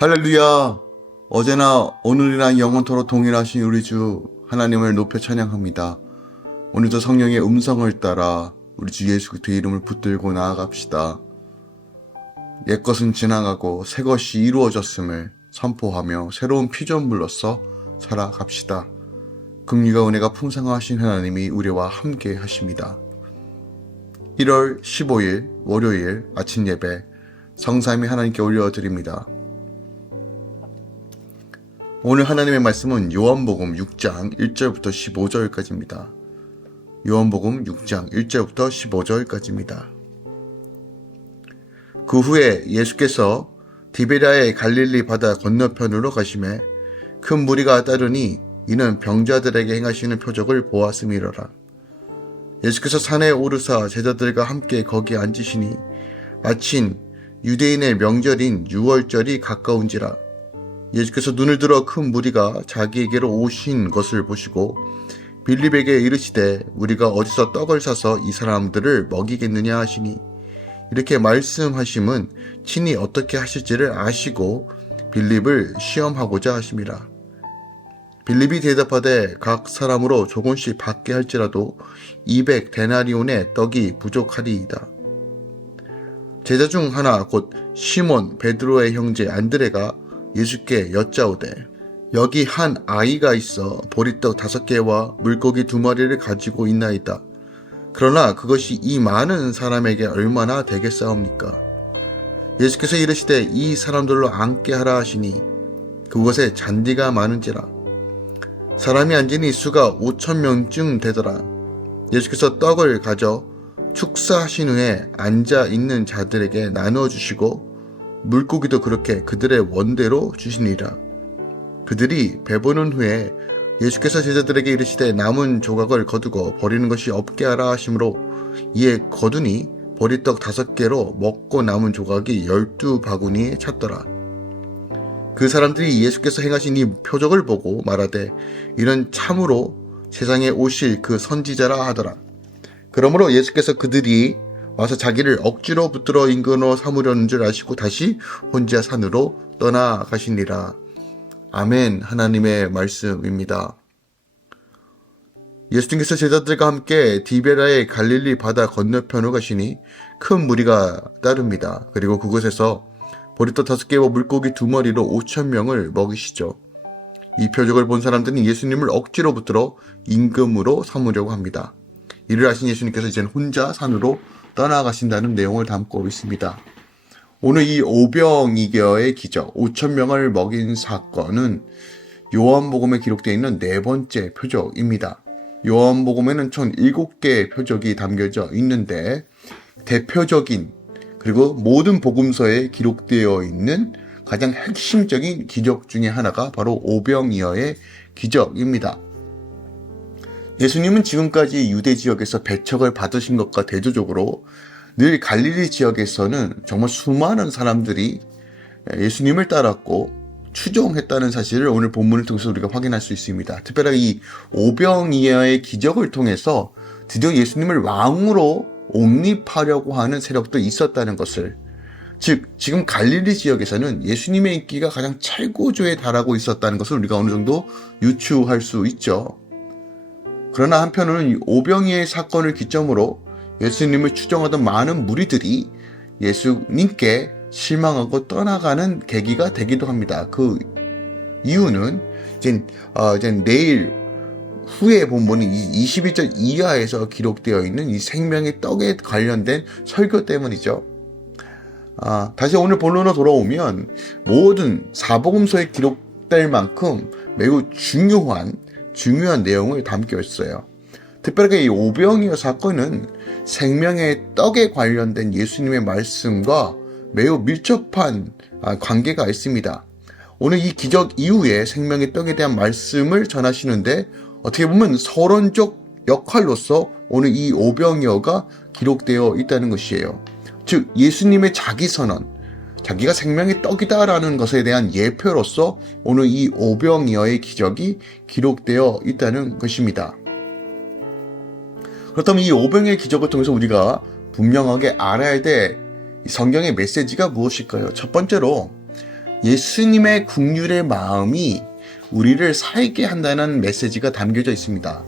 할렐루야! 어제나 오늘이나 영원토록 동일하신 우리 주 하나님을 높여 찬양합니다. 오늘도 성령의 음성을 따라 우리 주 예수 그리스도의 이름을 붙들고 나아갑시다. 옛것은 지나가고 새것이 이루어졌음을 선포하며 새로운 피조물로서 살아갑시다. 긍휼과 은혜가 풍성하신 하나님이 우리와 함께 하십니다. 1월 15일 월요일 아침 예배 성삼위 하나님께 올려드립니다. 오늘 하나님의 말씀은 요한복음 6장 1절부터 15절까지입니다. 요한복음 6장 1절부터 15절까지입니다. 그 후에 예수께서 디베랴의 갈릴리 바다 건너편으로 가시매 큰 무리가 따르니 이는 병자들에게 행하시는 표적을 보았음이로라. 예수께서 산에 오르사 제자들과 함께 거기 앉으시니 마침 유대인의 명절인 유월절이 가까운지라. 예수께서 눈을 들어 큰 무리가 자기에게로 오신 것을 보시고 빌립에게 이르시되 우리가 어디서 떡을 사서 이 사람들을 먹이겠느냐 하시니, 이렇게 말씀하심은 친히 어떻게 하실지를 아시고 빌립을 시험하고자 하심이라. 빌립이 대답하되 각 사람으로 조금씩 받게 할지라도 200데나리온의 떡이 부족하리이다. 제자 중 하나 곧 시몬 베드로의 형제 안드레가 예수께 여짜오되 여기 한 아이가 있어 보리떡 5개와 물고기 2마리를 가지고 있나이다. 그러나 그것이 이 많은 사람에게 얼마나 되겠사옵니까? 예수께서 이르시되 이 사람들로 앉게 하라 하시니 그곳에 잔디가 많은지라. 사람이 앉으니 수가 5,000명쯤 되더라. 예수께서 떡을 가져 축사하신 후에 앉아 있는 자들에게 나누어 주시고 물고기도 그렇게 그들의 원대로 주시니라. 그들이 배부른 후에 예수께서 제자들에게 이르시되 남은 조각을 거두고 버리는 것이 없게 하라 하시므로 이에 거두니 보리떡 5개로 먹고 남은 조각이 12바구니에 찼더라. 그 사람들이 예수께서 행하신 이 표적을 보고 말하되 이는 참으로 세상에 오실 그 선지자라 하더라. 그러므로 예수께서 그들이 와서 자기를 억지로 붙들어 인근으로 삼으려는 줄 아시고 다시 혼자 산으로 떠나가시니라. 아멘. 하나님의 말씀입니다. 예수님께서 제자들과 함께 디베랴의 갈릴리 바다 건너편으로 가시니 큰 무리가 따릅니다. 그리고 그곳에서 보리떡 5개와 물고기 2마리로 5,000명을 먹이시죠. 이 표적을 본 사람들은 예수님을 억지로 붙들어 임금으로 삼으려고 합니다. 이를 아신 예수님께서 이제는 혼자 산으로 떠나가신다는 내용을 담고 있습니다. 오늘 이 오병이어의 기적, 5,000명을 먹인 사건은 요한복음에 기록되어 있는 4번째 표적입니다. 요한복음에는 총 7개의 표적이 담겨져 있는데 대표적인 그리고 모든 복음서에 기록되어 있는 가장 핵심적인 기적 중에 하나가 바로 오병이어의 기적입니다. 예수님은 지금까지 유대 지역에서 배척을 받으신 것과 대조적으로 늘 갈릴리 지역에서는 정말 수많은 사람들이 예수님을 따랐고 추종했다는 사실을 오늘 본문을 통해서 우리가 확인할 수 있습니다. 특별히 이 오병이어의 기적을 통해서 드디어 예수님을 왕으로 옹립하려고 하는 세력도 있었다는 것을, 즉 지금 갈릴리 지역에서는 예수님의 인기가 가장 최고조에 달하고 있었다는 것을 우리가 어느 정도 유추할 수 있죠. 그러나 한편으로는 오병이어의 사건을 기점으로 예수님을 추종하던 많은 무리들이 예수님께 실망하고 떠나가는 계기가 되기도 합니다. 그 이유는 이제 내일 후에 본문인 21절 이하에서 기록되어 있는 이 생명의 떡에 관련된 설교 때문이죠. 다시 오늘 본론으로 돌아오면 모든 사복음서에 기록될 만큼 매우 중요한 내용을 담겨 있어요. 특별하게 이 오병이어 사건은 생명의 떡에 관련된 예수님의 말씀과 매우 밀접한 관계가 있습니다. 오늘 이 기적 이후에 생명의 떡에 대한 말씀을 전하시는데 어떻게 보면 서론적 역할로서 오늘 이 오병이어가 기록되어 있다는 것이에요. 즉 예수님의 자기 선언, 자기가 생명의 떡이다라는 것에 대한 예표로서 오늘 이 오병이어의 기적이 기록되어 있다는 것입니다. 그렇다면 이 오병이어의 기적을 통해서 우리가 분명하게 알아야 될 성경의 메시지가 무엇일까요? 첫 번째로 예수님의 긍휼의 마음이 우리를 살게 한다는 메시지가 담겨져 있습니다.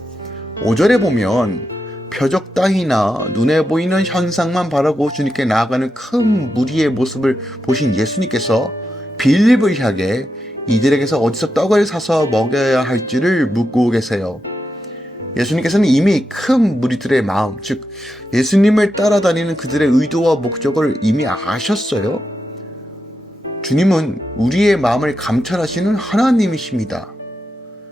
5절에 보면 표적 따위나 눈에 보이는 현상만 바라고 주님께 나아가는 큰 무리의 모습을 보신 예수님께서 빌립을 향해 이들에게서 어디서 떡을 사서 먹여야 할지를 묻고 계세요. 예수님께서는 이미 큰 무리들의 마음, 즉 예수님을 따라다니는 그들의 의도와 목적을 이미 아셨어요. 주님은 우리의 마음을 감찰하시는 하나님이십니다.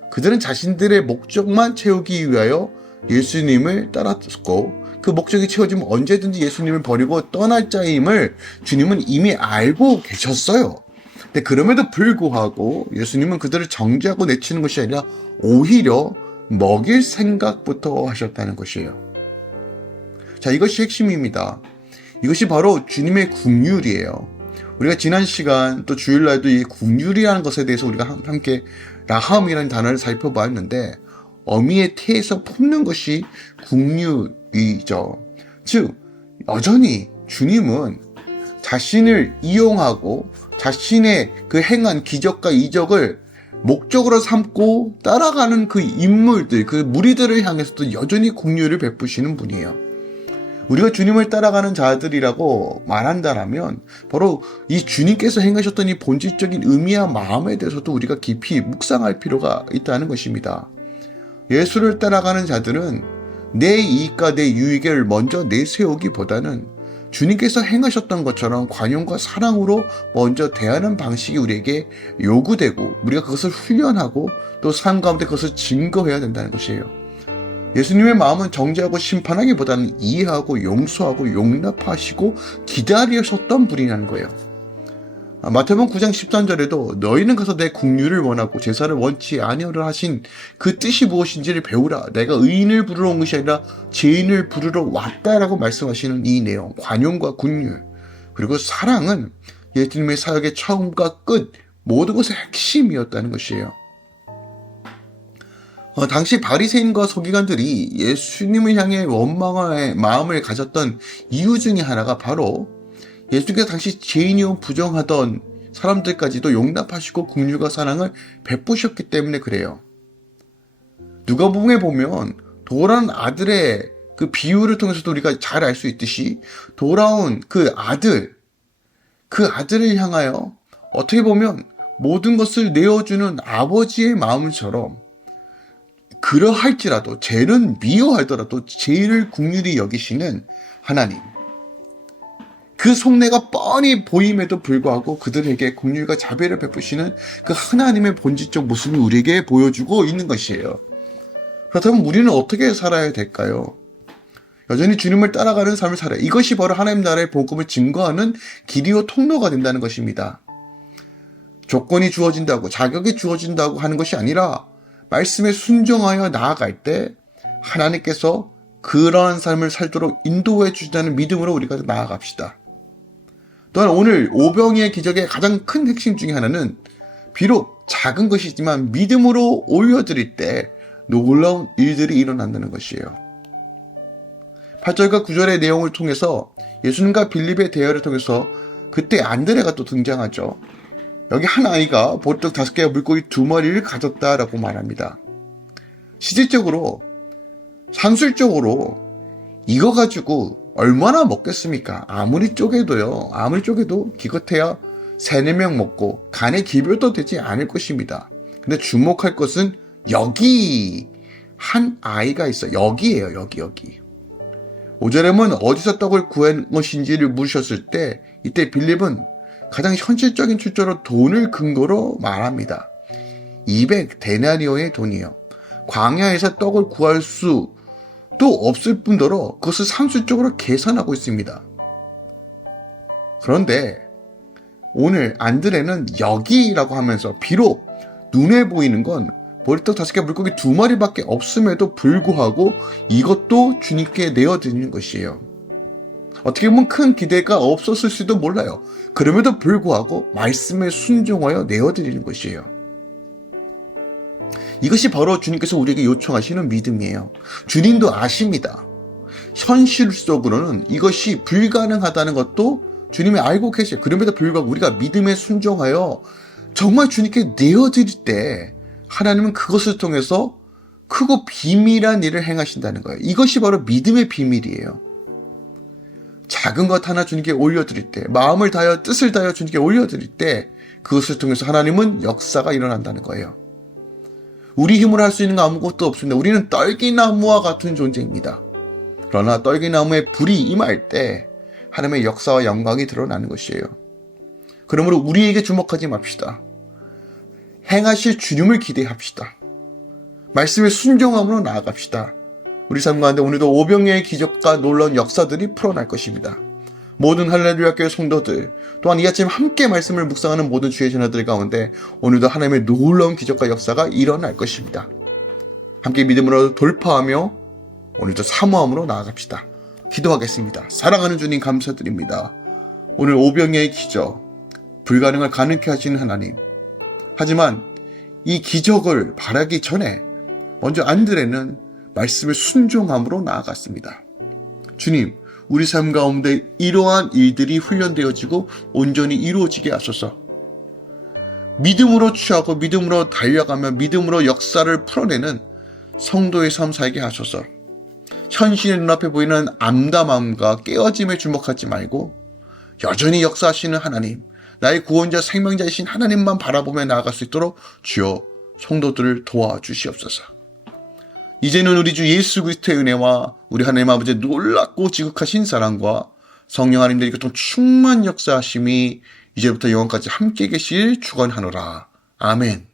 그들은 자신들의 목적만 채우기 위하여 예수님을 따랐고 그 목적이 채워지면 언제든지 예수님을 버리고 떠날 자임을 주님은 이미 알고 계셨어요. 근데 그럼에도 불구하고 예수님은 그들을 정죄하고 내치는 것이 아니라 오히려 먹일 생각부터 하셨다는 것이에요. 자, 이것이 핵심입니다. 이것이 바로 주님의 긍휼이에요. 우리가 지난 시간 또 주일날도 이 긍휼이라는 것에 대해서 우리가 함께 라함이라는 단어를 살펴보았는데 어미의 태에서 품는 것이 긍휼이죠. 즉 여전히 주님은 자신을 이용하고 자신의 그 행한 기적과 이적을 목적으로 삼고 따라가는 그 인물들, 그 무리들을 향해서도 여전히 긍휼을 베푸시는 분이에요. 우리가 주님을 따라가는 자들이라고 말한다라면 바로 이 주님께서 행하셨던 이 본질적인 의미와 마음에 대해서도 우리가 깊이 묵상할 필요가 있다는 것입니다. 예수를 따라가는 자들은 내 이익과 내 유익을 먼저 내세우기보다는 주님께서 행하셨던 것처럼 관용과 사랑으로 먼저 대하는 방식이 우리에게 요구되고 우리가 그것을 훈련하고 또 삶 가운데 그것을 증거해야 된다는 것이에요. 예수님의 마음은 정죄하고 심판하기보다는 이해하고 용서하고 용납하시고 기다리셨던 분이라는 거예요. 마태복음 9장 13절에도 너희는 가서 내 긍휼을 원하고 제사를 원치 아니하라 하신 그 뜻이 무엇인지를 배우라. 내가 의인을 부르러 온 것이 아니라 죄인을 부르러 왔다라고 말씀하시는 이 내용, 관용과 긍휼 그리고 사랑은 예수님의 사역의 처음과 끝 모든 것의 핵심이었다는 것이에요. 당시 바리새인과 서기관들이 예수님을 향해 원망의 마음을 가졌던 이유 중에 하나가 바로 예수님께서 당시 죄인이요 부정하던 사람들까지도 용납하시고 긍휼과 사랑을 베푸셨기 때문에 그래요. 누가복음에 보면 돌아온 아들의 그 비유를 통해서도 우리가 잘 알 수 있듯이 돌아온 그 아들을 향하여 어떻게 보면 모든 것을 내어주는 아버지의 마음처럼 그러할지라도 죄는 미워하더라도 죄를 긍휼히 여기시는 하나님, 그 속내가 뻔히 보임에도 불구하고 그들에게 긍휼과 자비를 베푸시는 그 하나님의 본질적 모습을 우리에게 보여주고 있는 것이에요. 그렇다면 우리는 어떻게 살아야 될까요? 여전히 주님을 따라가는 삶을 살아요. 이것이 바로 하나님 나라의 복음을 증거하는 길이요 통로가 된다는 것입니다. 조건이 주어진다고, 자격이 주어진다고 하는 것이 아니라 말씀에 순종하여 나아갈 때 하나님께서 그러한 삶을 살도록 인도해 주시다는 믿음으로 우리가 나아갑시다. 또한 오늘 오병이의 기적의 가장 큰 핵심 중에 하나는 비록 작은 것이지만 믿음으로 올려드릴 때 놀라운 일들이 일어난다는 것이에요. 8절과 9절의 내용을 통해서 예수님과 빌립의 대화를 통해서 그때 안드레가 또 등장하죠. 여기 한 아이가 보리떡 5개와 물고기 2마리를 가졌다라고 말합니다. 실질적으로 산술적으로 이거 가지고 얼마나 먹겠습니까? 아무리 쪼개도 기껏해야 3-4명 먹고 간의 기별도 되지 않을 것입니다. 근데 주목할 것은 여기 한 아이가 있어요. 여기예요. 여기. 5절에 보면 어디서 떡을 구한 것인지를 물으셨을 때 이때 빌립은 가장 현실적인 출처로 돈을 근거로 말합니다. 200데나리오의 돈이에요. 광야에서 떡을 구할 수도 없을 뿐더러 그것을 산술적으로 계산하고 있습니다. 그런데 오늘 안드레는 여기라고 하면서 비록 눈에 보이는 건 보리떡 5개 물고기 2마리밖에 없음에도 불구하고 이것도 주님께 내어드리는 것이에요. 어떻게 보면 큰 기대가 없었을 수도 몰라요. 그럼에도 불구하고 말씀에 순종하여 내어드리는 것이에요. 이것이 바로 주님께서 우리에게 요청하시는 믿음이에요. 주님도 아십니다. 현실적으로는 이것이 불가능하다는 것도 주님이 알고 계셔요. 그럼에도 불구하고 우리가 믿음에 순종하여 정말 주님께 내어드릴 때 하나님은 그것을 통해서 크고 비밀한 일을 행하신다는 거예요. 이것이 바로 믿음의 비밀이에요. 작은 것 하나 주님께 올려드릴 때, 마음을 다하여 뜻을 다하여 주님께 올려드릴 때 그것을 통해서 하나님은 역사가 일어난다는 거예요. 우리 힘으로 할 수 있는 거 아무것도 없습니다. 우리는 떨기나무와 같은 존재입니다. 그러나 떨기나무에 불이 임할 때 하나님의 역사와 영광이 드러나는 것이에요. 그러므로 우리에게 주목하지 맙시다. 행하실 주님을 기대합시다. 말씀에 순종함으로 나아갑시다. 우리 삶 가운데 오늘도 오병이어의 기적과 놀라운 역사들이 풀어날 것입니다. 모든 할렐루야 교회 성도들, 또한 이 아침 함께 말씀을 묵상하는 모든 주의 자녀들 가운데 오늘도 하나님의 놀라운 기적과 역사가 일어날 것입니다. 함께 믿음으로 돌파하며 오늘도 사모함으로 나아갑시다. 기도하겠습니다. 사랑하는 주님 감사드립니다. 오늘 오병이어의 기적, 불가능을 가능케 하시는 하나님. 하지만 이 기적을 바라기 전에 먼저 안드레는 말씀에 순종함으로 나아갔습니다. 주님, 우리 삶 가운데 이러한 일들이 훈련되어지고 온전히 이루어지게 하소서. 믿음으로 취하고 믿음으로 달려가며 믿음으로 역사를 풀어내는 성도의 삶 살게 하소서. 현실의 눈앞에 보이는 암담함과 깨어짐에 주목하지 말고 여전히 역사하시는 하나님, 나의 구원자 생명자이신 하나님만 바라보며 나아갈 수 있도록 주여 성도들을 도와주시옵소서. 이제는 우리 주 예수 그리스도의 은혜와 우리 하나님 아버지의 놀랍고 지극하신 사랑과 성령 하나님들의 교통 충만 역사하심이 이제부터 영원까지 함께 계실 축원하노라. 아멘.